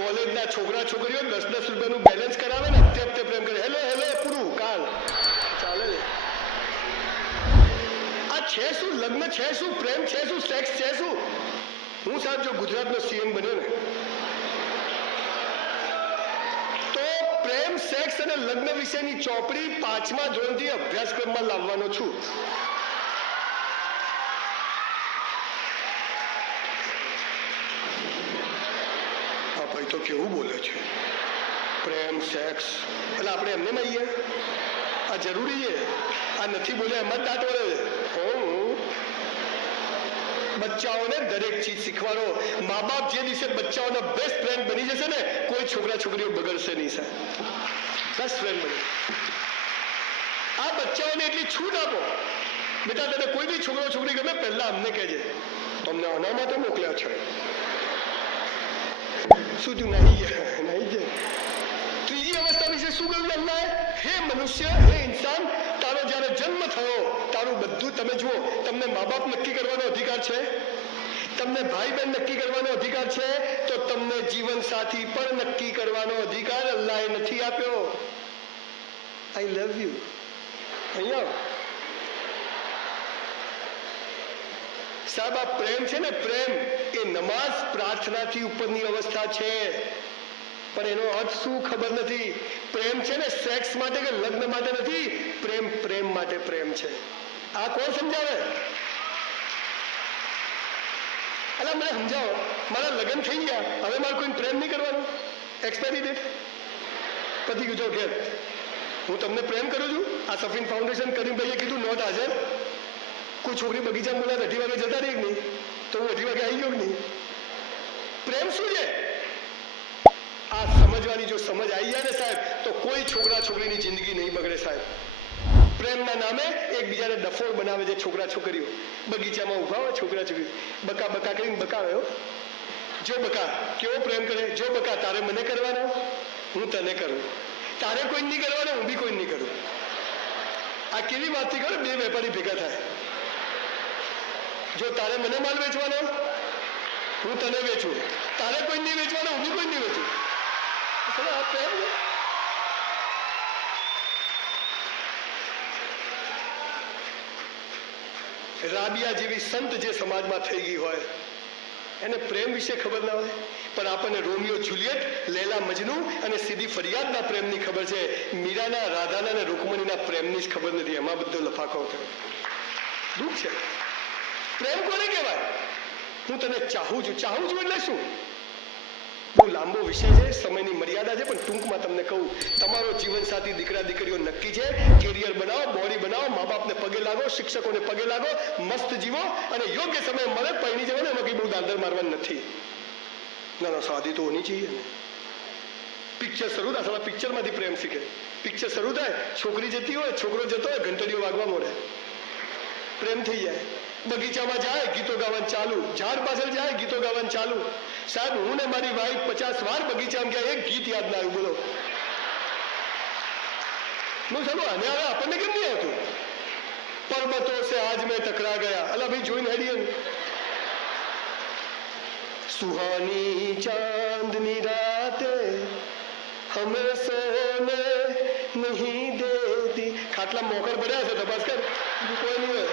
કોલેજના છોકરા છોકરીઓ 10-10 રૂપિયાનું બેલેન્સ કરાવે ને હપ્તે હપ્તે પ્રેમ કરે. હેલો હેલો પૂરું કાલ ચાલે ને. આ છે શું? લગ્ન છે શું? પ્રેમ છે શું? સેક્સ છે શું? હું સાહેબ જો ગુજરાતનો સીએમ બન્યો ને તો પ્રેમ, સેક્સ અને લગ્ન વિશેની ચોપડી 5મા ધોરણથી અભ્યાસક્રમમાં લાવવાનો છું. આ ભાઈ તો કેવું બોલે છે, પ્રેમ સેક્સ. એટલે આપણે એમને આવીએ, આ જરૂરી છે? આ નથી બોલ્યા એમાં જ દાંત વળે છે. બચ્ચાઓને દરેક ચીજ શીખવાડો. મા બાપ જે દિવસે બચ્ચાઓના બેસ્ટ ફ્રેન્ડ બની જશે ને કોઈ છોકરા છોકરીઓ બગડશે નહીં સાહેબ. બેસ્ટ ફ્રેન્ડ બની. આ બચ્ચાઓને એટલી છૂટ આપો, બેટા તને કોઈ બી છોકરો છોકરી ગમે પહેલા અમને કહેજે, તમને આના માટે મોકલ્યા છે. શું તું નહીં છે? ત્રીજી અવસ્થા વિશે શું કહ્યું અલ્લાહે? હે મનુષ્ય, હે ઇન્સાન, તારો જ્યારે જન્મ થયો તારું બધું તમે જુઓ. તમને મા બાપ નક્કી કરવાનો અધિકાર છે, તમને ભાઈ બહેન નક્કી કરવાનો અધિકાર છે, તો તમને જીવન સાથી પણ નક્કી કરવાનો અધિકાર અલ્લાહે નથી આપ્યો. આઈ લવ યુ. અહીંયા સાહેબ આ પ્રેમ છે ને, પ્રેમ એ નમાઝ પ્રાર્થનાથી ઉપરની અવસ્થા છે, પણ એનો અર્થ શું ખબર નથી. પ્રેમ છે ને સેક્સ માટે કે લગ્ન માટે નથી, પ્રેમ પ્રેમ માટે પ્રેમ છે. આ કોણ સમજાવે? અલા મને સમજાવો, મારા લગ્ન થઈ ગયા, હવે મારે કોઈ પ્રેમ નહીં કરવાનો? એક્સપાયરી ડેટ પતી ગયું, જો ઘેર. હું તમને પ્રેમ કરું છું. આ સફીન ફાઉન્ડેશન કરીમભાઈએ કીધું નોટ હાજર. કોઈ છોકરી બગીચામાં બોલાવે 8 વાગે જતા રહી નહીં, તો હું 8 વાગે આવી ગયો નહીં. પ્રેમ શું છે આ સમજવાની જો સમજ આવી જાય ને સાહેબ, તો કોઈ છોકરા છોકરીની જિંદગી નહીં બગડે સાહેબ. પ્રેમના નામે એકબીજાને ડફોળ બનાવે છે છોકરા છોકરીઓ. બગીચામાં ઉભા હોય છોકરા છોકરી, બકા બકા કરીને બકાવે. જો બકા કેવો પ્રેમ કરે, જો બકા તારે મને કરવાનો, હું તને કરું. તારે કોઈ નહીં કરવાનો, હું બી કોઈ નહીં કરું. આ કેવી વાતથી કરો, બે વેપારી ભેગા થાય. જો તારે મને માલ વેચવાનો, હું તને વેચું. તારે કોઈ નહીં વેચવાનો, હું બી કોઈ નહીં વેચું. આ પ્રેમ છે. રાબિયા જેવી સંત જે સમાજમાં થઈ ગઈ હોય એને પ્રેમ વિશે ખબર ના હોય, પણ આપણને રોમિયો જુલિયટ, લૈલા મજનુ અને સીધી ફરિયાદના પ્રેમની ખબર છે. મીરાના, રાધાના અને રૂકમણીના પ્રેમની જ ખબર નથી. એમાં બધો લફાકો થયો. દુઃખ છે. પ્રેમ કોને કહેવાય? હું તને ચાહું છું. ચાહું છું એટલે શું? બહુ લાંબો વિષય છે, સમયની મર્યાદા છે, પણ ટૂંકમાં તમને કહું. તમારો જીવનસાથી દીકરા દીકરીઓ નક્કી છે. કેરિયર બનાવો, બોડી બનાવો, મા બાપને પગે લાગો, શિક્ષકોને પગે લાગો, મસ્ત જીવો અને યોગ્ય સમય મળે પૈણી જવાનું. એમાં કંઈ બહુ દાંદર મારવાનું નથી. ના ના, શાદી તો હોની चाहिए. પિક્ચર શરૂ થાય, સાલા પિક્ચરમાંથી પ્રેમ શીખે. પિક્ચર શરૂ થાય, છોકરી જતી હોય, છોકરો જતો હોય, ઘંટડીઓ વાગવા મળે, પ્રેમ થઈ જાય. બગીચામાં જાય, ગીતો ગાવાનું ચાલુ. ઝાડ પાછળ જાય, ગીતો ગાવાનું ચાલુ. સાહેબ હું ને મારી વાઈફ 50 વાર બગીચામાં ગયા, એક ગીત યાદ ના આવ્યું. બોલો હું ચાલો અને હવે આપણને કેમ નહીં આવતું? પર્વતો સે આજ મેં ટકરા ગયા. અલા ભાઈ જોઈને હેડીએ. સુહાની ચાંદની રાતે હમે સોને નહીં દેતી. ખાટલા મોકર પડ્યા છે, તપાસ કર. કોઈ નહીં હોય.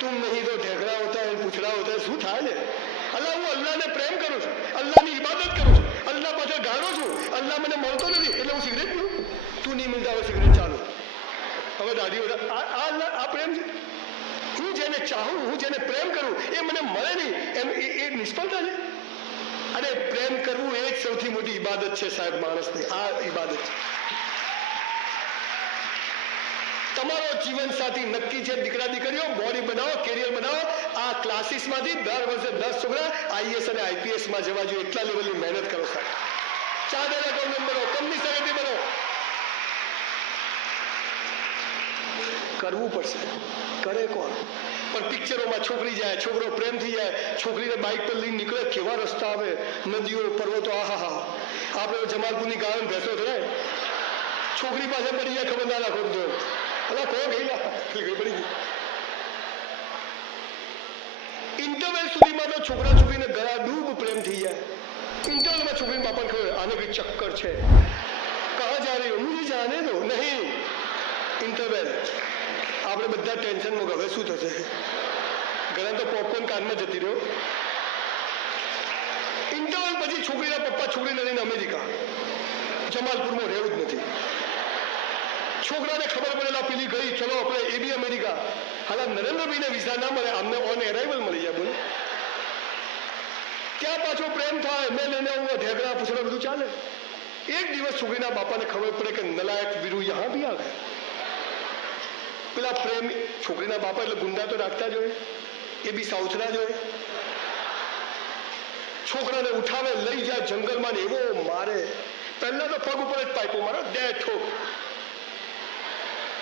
તુમ નહીં તો ઢેકડા હોતા હૈ, પૂછડા હોતા હૈ. શું થાય છે? અલ્લાહ હું અલ્લાહને પ્રેમ કરું છું, અલ્લાહની ઇબાદત કરું છું, અલ્લાહ પાછળ ગાળો છું. અલ્લાહ મને મળતો નથી એટલે હું સિગરેટ પીવું. તું નહીં મિલતા હોય સિગરેટ ચાલુ. હવે દાદી આ પ્રેમ છે? હું જેને ચાહું, હું જેને પ્રેમ કરું એ મને મળે નહીં, એમ એ નિષ્ફળતા છે? અરે પ્રેમ કરવું એ જ સૌથી મોટી ઇબાદત છે સાહેબ માણસની. આ ઇબાદત છે. તમારો જીવન સાથી નક્કી છે. દીકરા દીકરીઓ બોડી બનાવો, કેરિયર બનાવો. આ ક્લાસીસમાંથી દર વર્ષે 10 છોકરા આઈએસ અને આઈપીએસમાં જવા જોઈએ. એટલા લેવલની મહેનત કરો સાહેબ. ચાર્ટર્ડ એકાઉન્ટન્ટ બનો, કંપની સેક્રેટરી બનો. કરવું પડશે. કરે કોણ? પણ પિક્ચરોમાં છોકરી જાય, છોકરો પ્રેમ થઈ જાય, છોકરીને બાઇક પર લઈને નીકળે, કેવા રસ્તા આવે, નદીઓ, પર્વતો. આહા. આપણે જમાલપુરની ગાયો ભેંસો થાય, છોકરી પાસે પડી જાય, ખબર ના રાખો તો અલા કોણ ગયેલા પડી ગઈ. ઇન્ટરવેલ સુધીમાં તો છોકરા છોકરીને ગળા ડૂબ પ્રેમ થઈ જાય. आने की चक्कर छे, कहाँ जा रही हो, मुझे जाने दो, नहीं इंटरवेल। આપણે બધા ટેન્શનમાં હવે શું થશે, ઘણા તો પોપકોર્ન કાનમાં જતી રહ્યો। ઇન્ટરવલ પછી છોકરીના પપ્પા છોકરીને લઈને અમેરિકા, જમાલપુરમાં રહેવું જ નથી। છોકરાને ખબર પડેલા પેલી ગઈ, ચલો આપણે એ બી અમેરિકા। હાલ નરેન્દ્રભાઈને વિઝા ના મળે, અમને ઓન એરાઇવલ મળી જાય, બોલો ત્યાં પાછો પ્રેમ થાય, મેં લઈને આવું, ઢેગડા પૂછડા બધું ચાલે। એક દિવસ છોકરીના બાપાને ખબર પડે કે નલાયક વીરુ યહાં ભી આ ગયા। પેલા પ્રેમ છોકરીના બાપા એટલે ગુંડા તો રાખતા જ હોય, એ બી સાઉથના જ હોય। છોકરાને ઉઠાવે, લઈ જાય જંગલમાં ને એવો મારે, પહેલા તો પગ ઉપર જ પાઇપો મારે, 2 ઠોક,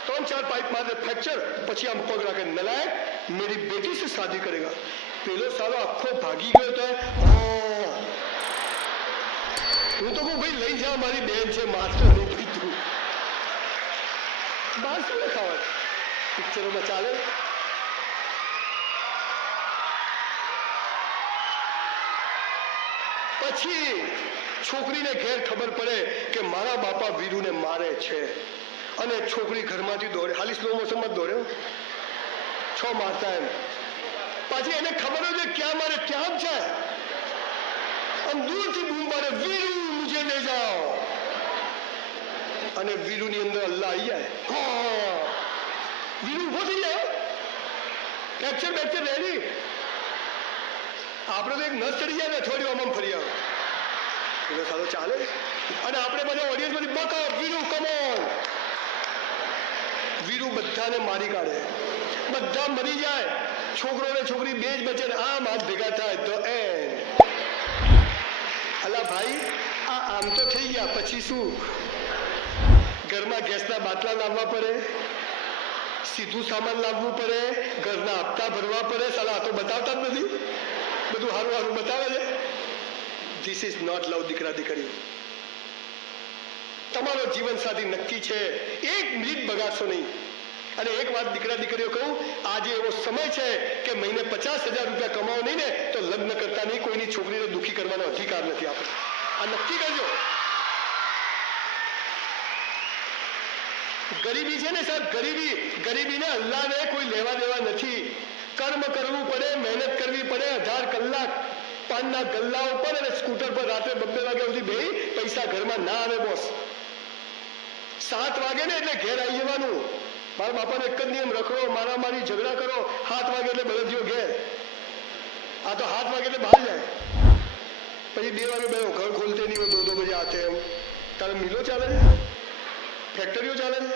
3-4 પાઇપ મારે, ફ્રેક્ચર, પછી આમ પગ રાખે, નલાયક મેરી બેટી સે શાદી કરેગા। પેલો સાલો આખો ભાગી ગયો તો હું તો કહું ભાઈ લઈ જા, મારી બેન છે, માસ્ટર નહીં પીતું, બહાર શું ખાવા પિક્ચરોમાં ચાલે। પછી છોકરીને ઘેર ખબર પડે કે મારા બાપા વીરુને મારે છે, અને છોકરી ઘરમાંથી દોડે, હાલી સ્લો મોશનમાં જ દોડ્યો, 6 મારતા એમ। પછી એને ખબર હોય કે ક્યાં મારે, ક્યાં જ છે, અને દૂરથી બૂમ પાડે, વીરુ મુझे ले जाओ, અને વીરુની અંદર અલ્લાહ આવી જાય, વીરુ ઉભો થઈ જાય, ફ્રેક્ચર બેક્ચર રેડી। આપણે તો એક નસ ચડી જાય ને અઠવાડિયું આમ ફરી આવે, એટલે સારો ચાલે। અને આપણે બધા ઓડિયન્સ બધી બકા વીરુ કમોન, વીરુ બધાને મારી કાઢે, બધા મરી જાય, છોકરો ને છોકરી બે જ બચે, આમ હાથ ભેગા થાય તો એન્ડ। અલા ભાઈ આ આમ તો થઈ ગયા, પછી શું, ઘરમાં ગેસના બાટલા લાવવા પડે, સીધું સામાન લાવવું પડે, ઘરના હપ્તા ભરવા પડે, સાલા તો બતાવતા જ નથી, બધું સારું સારું બતાવે છે। ધીસ ઇઝ નોટ લવ દીકરા દીકરીઓ। તમારો જીવન સાથી નક્કી છે, 1 મિનિટ બગાડશો નહીં। અને એક વાત દીકરા દીકરીઓ કહું, આજે એવો સમય છે કે મહિને 50,000 રૂપિયા કમાવો નહીં ને તો લગ્ન કરતા નહીં, કોઈની છોકરીને દુઃખી કરવાનો અધિકાર નથી આપણે, આ નક્કી કરજો। ગરીબી છે ને સાહેબ, ગરીબીને અલ્લાહને કોઈ લેવા દેવા નથી। કર્મ કરવું પડે, મહેનત કરવી પડે, 1000 કલાક પાનના ગલ્લા ઉપર અને સ્કૂટર પર રાત્રે 2 વાગ્યા સુધી બેહી, પૈસા ઘરમાં ના આવે બોસ, 7 વાગે ને એટલે ઘેર આવી જવાનું। મારા બાપાનો એક જ નિયમ, રખડો, મારામારી, ઝઘડા કરો, 7 વાગે એટલે બળદીઓ ઘેર, આ તો 7 વાગે એટલે બહાર જાય, પછી 2 વાગે બેહો, ઘર ખોલતે નહીં હોય, 2 બજે આતે એમ। તારે મિલો ચાલે છે, ફેક્ટરીઓ ચાલે છે।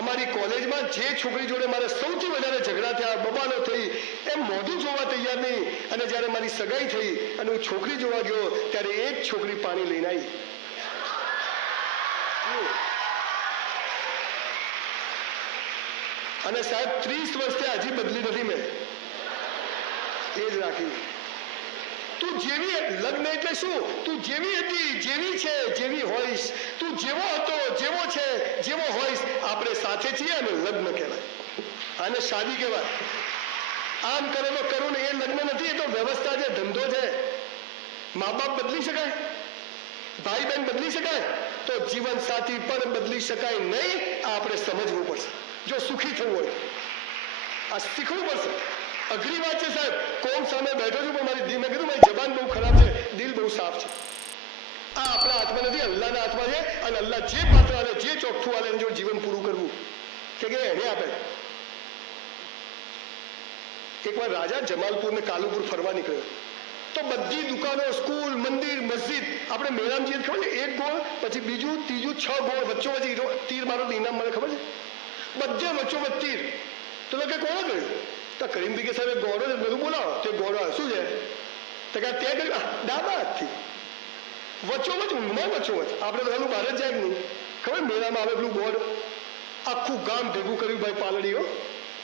અમારી કોલેજમાં જે છોકરી જોડે મારે સૌથી વધારે ઝઘડા થયા, બબાલો થઈ, એમ મોઢું જોવા તૈયાર નહીં, અને જ્યારે મારી સગાઈ થઈ અને હું છોકરી જોવા ગયો ત્યારે એક છોકરી પાણી લઈને આવી। અને સાહેબ 30 વર્ષથી હજી બદલી નથી મેં, એ જ રાખી। તું જેવી, લગ્ન એટલે શું, તું જેવી હતી, જેવી છે, જેવી હોઈશ, તું જેવો હતો, જેવો છે, જેવો હોઈશ, આપણે સાથે છીએ અને લગ્ન કહેવાય, આને શાદી કહેવાય। આમ કરે તો કરું ને, એ લગ્ન નથી, એ તો વ્યવસ્થા છે, ધંધો છે। મા બાપ બદલી શકાય, ભાઈ બહેન બદલી શકાય, તો જીવન સાથી પણ બદલી શકાય નહીં, આ આપણે સમજવું પડશે। જો સુખી થવું હોય આ શીખવું પડશે। અઘરી વાત છે સાહેબ, કોમ સામે બેઠો છું પણ મારી દિલ, મેં કીધું મારી જબાન બહુ ખરાબ છે, દિલ બહુ સાફ છે। આ આપણા હાથમાં નથી, અલ્લાહના હાથમાં છે, અને અલ્લાહ જે પાત્ર આલે, જે ચોખ્ખું આલે, જો જીવન પૂરું કરવું કે એને આપે। એકવાર રાજા જમાલપુર ને કાલુપુર ફરવા નીકળ્યો, તો બધી દુકાનો, સ્કૂલ, મંદિર, મસ્જિદ, આપણે મેરામજી ખબર છે, 1 ગોળ, પછી બીજું, ત્રીજું, 6 ગોળ, વચ્ચોવચ્ચ તીર મારો તો ઇનામ મળે, ખબર છે, બધે વચ્ચોવચ્ચ તીર। તો કે કોણે કર્યું, તો કરીમ ભી કે સાહેબ ગોળો છે, બધું બોલાવો, તે ગોળો શું છે, તો કે તે કર્યું ડાબા હાથથી, વચ્ચોવચ્ચ, ઊંઘમાં વચ્ચોવચ્ચ, આપણે તો બહાર જ જાય નહીં, ખબર મેળામાં આવે પેલું બોર્ડ, આખું ગામ ભેગું કર્યું ભાઈ પાલડીઓ,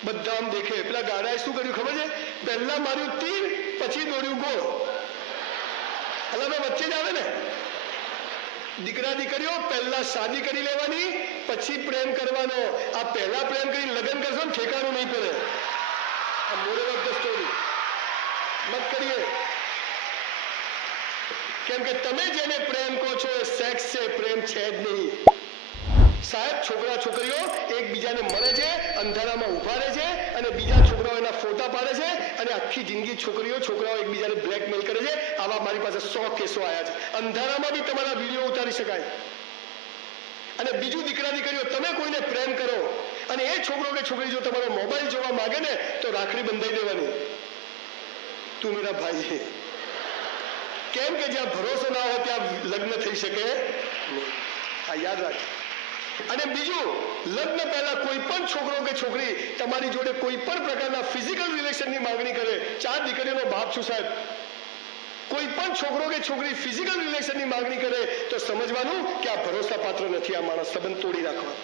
બધા આમ દેખે, પેલા ગાડાએ શું કર્યું ખબર છે, પહેલા માર્યું તીર, પછી દોડ્યું ગોળ, એટલે વચ્ચે જ આવે ને। દીકરા દીકરીઓ પહેલા શાદી કરી લેવાની, પછી પ્રેમ કરવાનો। આ પહેલા પ્રેમ કરી લગ્ન કરશો ને ઠેકાણું નહીં પડે। આ મોરલ ઓફ ધ સ્ટોરી મત કરીએ। કેમ કે તમે જેને પ્રેમ કહો છો એ સેક્સ છે, પ્રેમ છે જ નહીં. સાહેબ, છોકરા છોકરીઓ એકબીજાને મળે છે, અંધારામાં ઉભા રહે છે અને બીજા છોકરાઓ એના ફોટા પાડે છે અને આખી જિંદગી છોકરાઓ એકબીજાને બ્લેકમેલ કરે છે. આવા મારી પાસે 100 કેસો આવ્યા છે. અંધારામાં બી તમારા વિડીયો ઉતારી શકાય. અને બીજું, દીકરા દીકરીઓ, તમે કોઈને પ્રેમ કરો અને એ છોકરો કે છોકરી જો તમારો મોબાઈલ જોવા માંગે ને તો રાખડી બંધાઈ દેવાની, તું મેરા ભાઈ છે. કેમ કે જ્યાં ભરોસો ના હોય ત્યાં લગ્ન થઈ શકે નહીં. આ યાદ રાખ. અને બીજું, લગ્ન પહેલા કોઈ પણ છોકરો કે છોકરી તમારી જોડે કોઈ પણ પ્રકારના ફિઝિકલ રિલેશનની માંગણી કરે, 4 દીકરીઓનો બાપ છું સાહેબ, કોઈ પણ છોકરો કે છોકરી ફિઝિકલ રિલેશનની માંગણી કરે તો સમજવાનું કે આ ભરોસા પાત્ર નથી. આ માણસ સંબંધ તોડી નાખવા.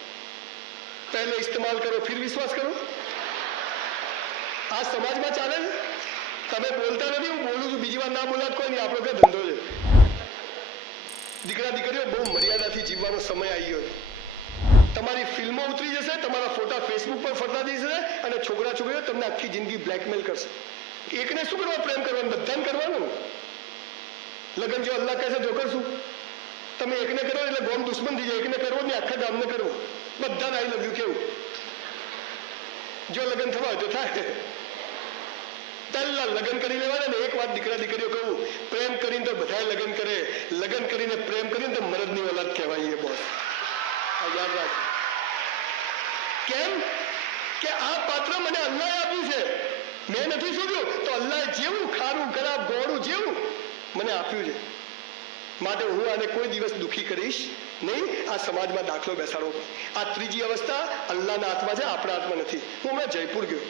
પહેલે ઇસ્તેમાલ કરો, ફિર વિશ્વાસ કરો. આ સમાજમાં ચાલે છે. તમે બોલતા નથી, હું બોલું છું. બીજી વાર ના બોલાત કોઈ નહીં. આપણો કે ધંધો છે. દીકરા દીકરીઓ, બહુ મર્યાદાથી જીવવાનો સમય આવી ગયો. તમારી ફિલ્મો ઉતરી જશે, તમારા ફોટા ફેસબુક પર ફરતા જશે અને છોકરા છોકરીઓ તમને આખી જિંદગી બ્લેકમેલ કરશે. એકને શું કરવા પ્રેમ કરવાનું? બધાને કરવાનું. લગ્ન જો અલ્લાહ કહે છે જો કરશું. તમે એકને કરો એટલે ગોમ દુશ્મન થઈ જાય. એકને કરવો નહીં, આખા ગામને કરવો. બધાને આઈ લવ યુ કેવું. જો લગ્ન થવા હોય તો થાય. પહેલા લગ્ન કરી લેવાના ને. એક વાત દીકરા દીકરીઓ કહું, પ્રેમ કરીને તો બધાએ લગ્ન કરે, લગ્ન કરીને પ્રેમ કરીને તો મરદની ઓલાદ કહેવાય. બોસ, આ યાદ રાખ. કેમ કે આ પાત્ર મને અલ્લાહે આપ્યું છે. મેં નથી શોધ્યું. તો અલ્લાહે જેવું ખારું ખરાબ ગોળું જેવું મને આપ્યું છે, માટે હું આને કોઈ દિવસ દુઃખી કરીશ નહીં. આ સમાજમાં દાખલો બેસાડો. આ ત્રીજી અવસ્થા અલ્લાહના હાથમાં છે, આપણા હાથમાં નથી. હું હમણાં જયપુર ગયો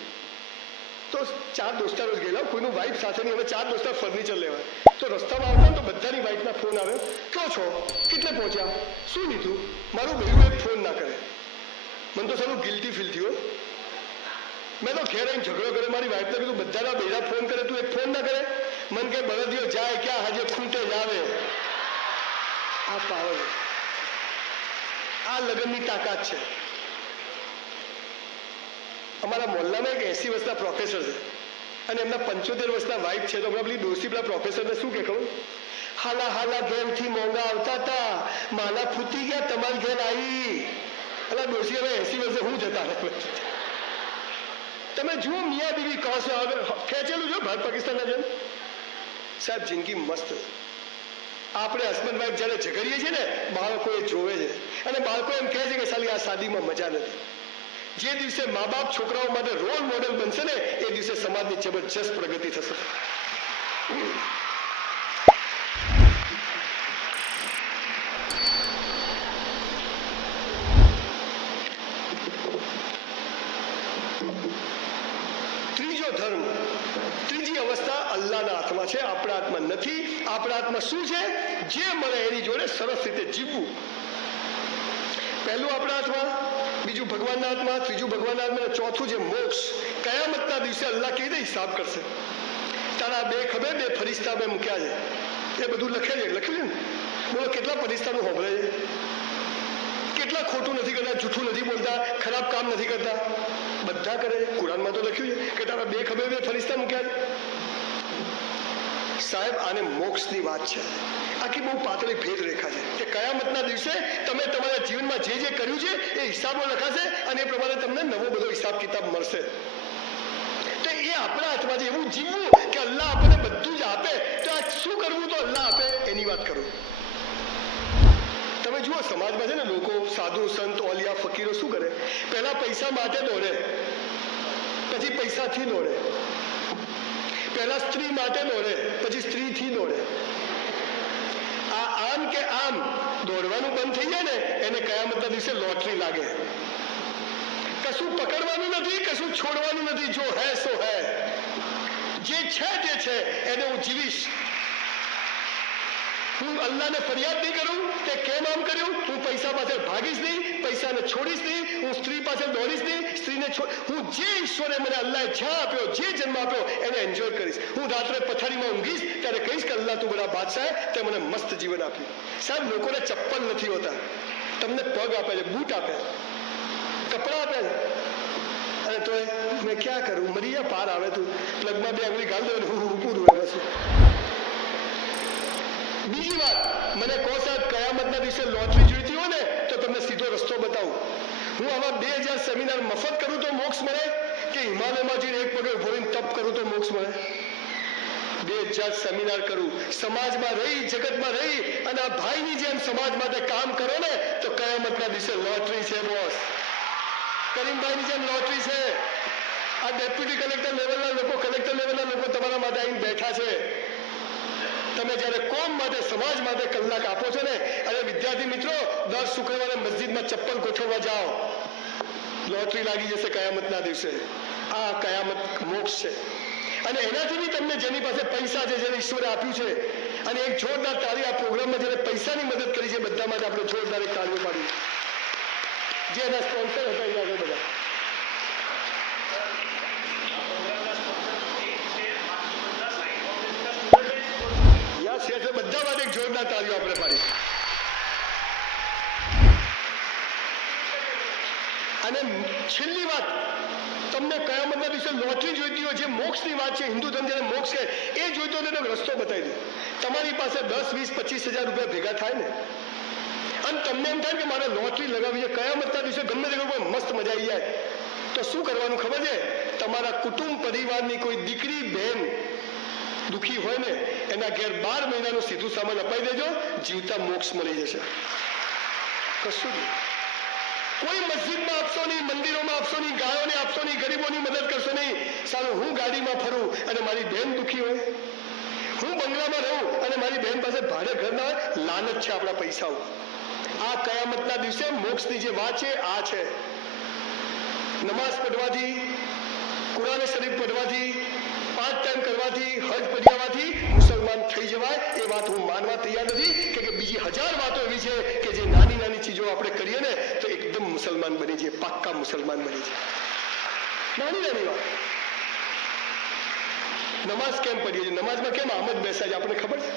તો 4 દોસ્તારો જ ગયેલા. કોઈનું વાઇફ સાથે નહીં. અમે 4 દોસ્તાર ફર્નિચર લેવા તો રસ્તામાં આવતા તો બધાની વાઇફના ફોન આવે. ક્યાં છો? કેટલે પહોંચ્યા? શું લીધું? મારું ભાઈ એક ફોન ના કરે. મને તો સારું ગિલ્ટી ફીલ થયું. મેં તો ઘેર આવીને ઝઘડો કર્યો. મારી વાઇફને કીધું બધાના બેડા ફોન કરે, તું એક ફોન ના કરે. મન કે બળદિયો જાય ક્યાં, હજે ખૂંટે જ આવે. આ પાવર, આ લગ્નની તાકાત છે. અમારા મોહલ્લામાં એક 80 વર્ષના પ્રોફેસર છે અને એમના 75 વર્ષના વાઇફ છે. તો હમણાં પેલી ડોસી પેલા પ્રોફેસરને શું કે કહું, હાલા હાલા ઘેરથી મોંઘા આવતા હતા, માલા ફૂટી ગયા, તમારી ઘેર આવી. અલા ડોસી, હવે 80 વર્ષે હું જતા રહે. તમે જુઓ મિયા બીવી કહો છો, ખેંચેલું જો ભારત પાકિસ્તાનના જેમ. સાહેબ, જિંદગી મસ્ત. આપણે હસબન્ડ વાઇફ જ્યારે ઝઘડીએ છીએ ને, બાળકો એ જોવે છે અને બાળકો એમ કહે છે કે સાલી આ શાદીમાં મજા નથી. જે દિવસે મા બાપ છોકરાઓ માટે રોલ મોડેલ બનશે ને, એ દિવસે સમાજની જબરજસ્ત પ્રગતિ થશે. ત્રીજો ધર્મ, ત્રીજી અવસ્થા અલ્લાહના હાથમાં છે, આપણા હાથમાં નથી. આપણા હાથમાં શું છે? જે મળે એની જોડે સરસ રીતે જીવવું. પહેલું આપણા હાથમાં, બીજું ભગવાનના હાથમાં, ત્રીજું ભગવાનના હાથમાં, ચોથું છે મોક્ષ. કયામતના દિવસે અલ્લાહ કેવી રીતે હિસાબ કરશે? તારા 2 ખભે 2 ફરિશ્તા મેં મૂક્યા છે. એ બધું લખ્યું છે ને. બોલો કેટલા ફરિશ્તાનું હોભળે છે? કેટલા ખોટું નથી કરતા, જૂઠું નથી બોલતા, ખરાબ કામ નથી કરતા? બધા કરે. કુરાનમાં તો લખ્યું છે કે તારા 2 ખભે 2 ફરિશ્તા મૂક્યા છે. સાહેબ, આને મોક્ષની વાત છે. આખી બહુ પાતળી ભેદ રેખા છે કે કયામતના દિવસે તમે તમારા જીવનમાં જે જે કર્યું છે એ હિસાબો લખાશે અને એ પ્રમાણે તમને નવો બધો હિસાબ કિતાબ મળશે. તો એ આપણા હાથમાં છે. એવું જીવવું કે અલ્લાહ આપણને બધું જ આપે. તો આ શું કરવું તો અલ્લાહ આપે એની વાત કરું. તમે જુઓ સમાજમાં છે ને, લોકો સાધુ સંત ઓલિયા ફકીરો શું કરે? પહેલા પૈસા માટે દોડે, પછી પૈસાથી દોડે. પહેલા સ્ત્રી માટે દોડે, પછી સ્ત્રીથી દોડે. આમ કે આમ દોડવાનું બંધ થઈ જાય ને, એને કયામતના દિવસે લોટરી લાગે. કશું પકડવાનું નથી, કશું છોડવાનું નથી. જો હે સો હે. જે છે તે છે, એને હું જીવીશ. હું અલ્લાહને ફરિયાદ નહીં કરું કે કેમ આમ કર્યું. હું પૈસા પાછળ ભાગીશ નહીં, પૈસાને છોડીશ નહીં, હું સ્ત્રી પાછળ દોડીશ નહીં, સ્ત્રીને હું જે ઈશ્વરે મને અલ્લાહે જ્યાં આપ્યો, જે જન્મ આપ્યો એને એન્જોય કરીશ. હું રાત્રે પથારીમાં ઊંઘીશ ત્યારે કહીશ કે અલ્લાહ તું બડા બાદશાહ તે મને મસ્ત જીવન આપ્યું. સાહેબ, લોકોને ચપ્પલ નથી હોતા, તમને પગ આપે છે, બૂટ આપે, કપડાં આપે છે. અને તો મેં ક્યાં કરું? મરી જા, પાર આવે તું પ્લગમાં 2 આંગળી ગાળ દે, હું પૂરું. બસ બીજી વાત, મને કહો સાહેબ કયામતના દિવસે લોટરી જોઈતી હોય ને તો તમને સીધો રસ્તો બતાવું. હું આવા 2000 સેમિનાર મફત કરું તો મોક્ષ મળે કે હિમાલયમાં જઈને એક પગે ઉભો રહીને તપ કરું તો મોક્ષ મળે? 2000 સેમિનાર કરું, સમાજમાં રહી, જગતમાં રહી અને આ ભાઈની જેમ સમાજ માટે કામ કરો ને તો કયામતના દિવસે લોટરી છે બોસ. કરીમભાઈની જેમ લોટરી છે. આ ડેપ્યુટી કલેક્ટર લેવલના લોકો, કલેક્ટર લેવલના લોકો તમારા માટે આવીને બેઠા છે. તમે જ્યારે કોમ માટે, સમાજ માટે કલાક આપો છો ને, અને વિદ્યાર્થી મિત્રો દર શુક્રવારે મસ્જિદમાં ચપ્પલ ગોઠવવા જાઓ, લોટરી લાગી જશે કયામતના દિવસે. આ કયામત મોક્ષ છે. અને એનાથી બી તમને જેની પાસે પૈસા છે, જેને ઈશ્વરે આપ્યું છે, અને એક જોરદાર તાળી આ પ્રોગ્રામમાં જેને પૈસાની મદદ કરી છે, બધા માટે આપણે જોરદાર એક તાળીઓ પાડી. જે એના સ્પોન્સર હતા એ આગળ બધા. બધા માટે એક જોરદાર તાળીઓ આપણે પાડી. અને છેલ્લી વાત, તમને કયામતના દિવસે લોટરી જોઈતી હોય, જે મોક્ષની વાત છે, હિન્દુ ધર્મ જેને મોક્ષ છે એ જોઈતો હોય તો રસ્તો બતાવી દો. તમારી પાસે 10, 20, 25 હજાર રૂપિયા ભેગા થાય ને, અને તમને એમ થાય કે મારે લોટરી લગાવી છે, કયામતના દિવસે ગમે તે કોઈ મસ્ત મજા આવી જાય, તો શું કરવાનું ખબર છે? તમારા કુટુંબ પરિવારની કોઈ દીકરી બહેન દુખી હોય ને, એના ઘેર 12 મહિનાનું સીધું સામાન અપાઈ દેજો, જીવતા મોક્ષ મળી જશે. કશું કોઈ મસ્જિદમાં આપશો નહીં, મંદિરોમાં આપશો નહીં, ગાયોને આપશો નહીં, ગરીબોની મદદ કરશો નહીં. સારું, હું ગાડીમાં ફરું અને મારી બહેન દુખી હોય, હું બંગલામાં રહું અને મારી બહેન પાસે ભાડે ઘર ના હોય, લાનત છે આપણા પૈસાઓ. આ કયામતના દિવસે મોક્ષની જે વાત છે આ છે. નમાઝ પઢવાથી, કુરાન શરીફ પઢવાથી, 5 ટાઈમ કરવાથી, હજ પઢાવવાથી મુસલમાન થઈ જવાય એ વાત હું માનવા તૈયાર નથી. કે બીજી 1000 વાતો એવી છે કે જે નાની નાની ચીજો આપણે કરીએ ને તો એકદમ મુસલમાન બની જાય, પાક્કા મુસલમાન બની જાય. નાની નાની વાત. નમાઝ કેમ પઢીએ છીએ? નમાઝમાં કેમ આમદ બેસાય છે આપણને ખબર છે?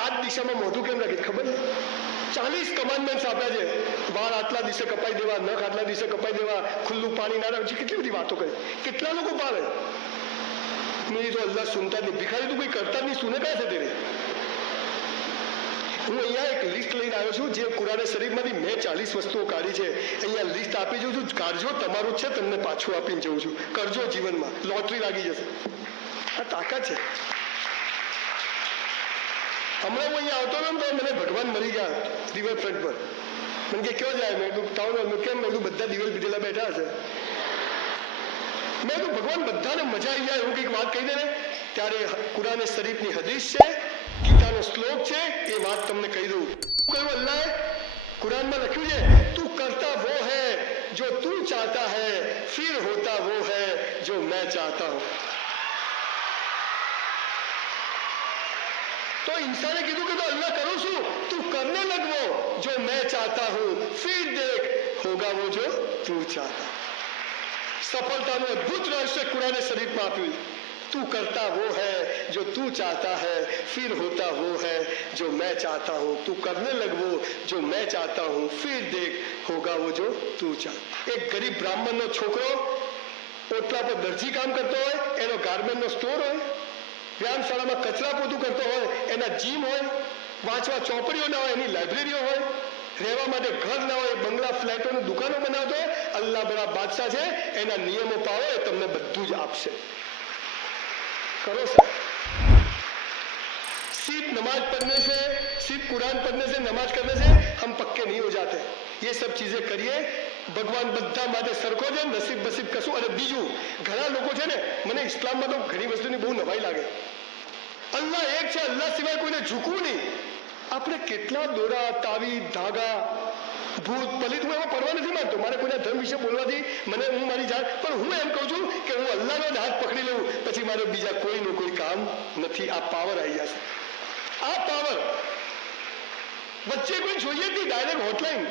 આ દિશામાં મોઢું કેમ રાખે ખબર છે? 40 કમાન્ડમેન્ટ્સ આપ્યા છે. વાળ આટલા દિવસે કપાઈ દેવા, નખ આટલા દિવસે કપાઈ દેવા, ખુલ્લું પાણી ના રાખવું, કેટલી બધી વાતો કરે. કેટલા લોકો પાવે? मेरी तो अल्लाह सुनता नहीं, भिखारी तो कोई करता नहीं, सुने कहाँ से तेरे? હું અહીંયા એક લિસ્ટ લઈને આવ્યો છું, જે કુરાન શરીફમાંથી મેં 40 વસ્તુઓ કાઢી છે. અહીંયા લિસ્ટ આપી જઉં છું, કાઢજો, તમારું જ છે, તમને પાછું આપીને જઉં છું. કરજો જીવનમાં, લોટરી લાગી જશે. આ તાકાત છે. હમણાં હું અહીંયા આવતો હતો ને તો મને ભગવાન મળી ગયા રિવરફ્રન્ટ પર. મને કે ક્યાં જાય? મેં કીધું ટાઉન હોલ. કેમ? મેં કીધું બધા દિવેલ પીધેલા બેઠા હશે. મેં કીધું ભગવાન બધાને મજા આવી જાય એવું કંઈક વાત કહી દે ને. ત્યારે કુરાન શરીફની હદીસ છે, ગીતાનો શ્લોક છે, એ વાત તમને કહી દઉં. કહ્યું અલ્લાહે કુરાનમાં લખ્યું છે, તું કરતા વો હૈ જો તું ચાહતા હૈ, ફિર હોતા વો હૈ જો मैं चाहता हूं. तो इंसान ने કીધું કે તો अल्लाह करो શું? તું करने लग वो जो मैं चाहता हूं, फिर देख होगा वो जो तू चाहता. सफलताનું અદ્ભુત રહસ્ય કુરાન શરીફમાં આપ્યું. तू करता वो है जो तू चाहता है, फिर होता वो है जो मैं चाहता हूं. तू करने लग वो जो मैं चाहता हूं, फिर देख होगा वो जो तू चाहता. એક ગરીબ બ્રાહ્મણનો છોકરો ઓટલા પર દરજી કામ કરતો હોય, એનો ગાર્મેન્ટનો સ્ટોર હોય, વ્યાયામશાળામાં કચરા પોતું કરતો હોય, એના જીમ હોય, વાંચવા ચોપડીઓ ના હોય, એની લાઇબ્રેરીઓ હોય, રહેવા માટે ઘર ના હોય, બંગલા ફ્લેટોની દુકાનો બનાવતો હોય. અલ્લાહ બડા બાદશાહ છે, એના નિયમો પાળો, એ તમને બધું જ આપશે. करो सर. सिर्फ नमाज पढ़ने से, सिर्फ कुरान पढ़ने से, नमाज करने से हम पक्के नहीं हो जाते. ये सब चीजें करिए. ભગવાન બધા માટે સરખો છે, નસીબ બસીબ કશું. અને બીજું, ઘણા લોકો છે ને, મને ઇસ્લામમાં તો ઘણી વસ્તુની બહુ નવાઈ લાગે. અલ્લાહ એક છે, અલ્લાહ સિવાય કોઈને ઝૂકવું નહીં. આપણે કેટલા દોરા, તાવીજ, ધાગા, ભૂત પલિત, હું એમાં પડવા નથી માંગતો. મારે કોઈના ધર્મ વિશે બોલવાથી મને, હું મારી જાત, પણ હું એમ કહું છું કે હું અલ્લાહનો જ હાથ પકડી લઉં, પછી મારે બીજા કોઈનું કોઈ કામ નથી. આ પાવર આવી જશે. આ પાવર વચ્ચે કોઈ જોઈએ જ નહીં, ડાયરેક્ટ હોટલાઈન.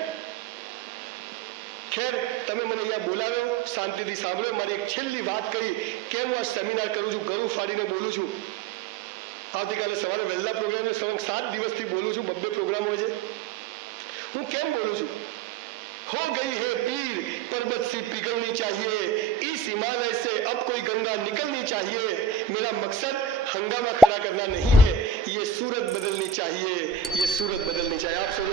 ખેર, તમે મને અહીંયા બોલાવ્યો, શાંતિથી સાંભળો. મારી એક છેલ્લી વાત કરી, કેમ હું આ સેમિનાર કરું છું, ગળું ફાડીને બોલું છું. આવતીકાલે સવારે વહેલા પ્રોગ્રામ, સવારે 7 દિવસથી બોલું છું, 2 પ્રોગ્રામ હોય છે. હું કેમ બોલું છું? हो गई है पीर पर्वत सी पिघलनी चाहिए, इस हिमालय से अब कोई गंगा निकलनी चाहिए. मेरा मकसद हंगामा खड़ा करना नहीं है, ये सूरत बदलनी चाहिए, ये सूरत बदलनी चाहिए। आप सब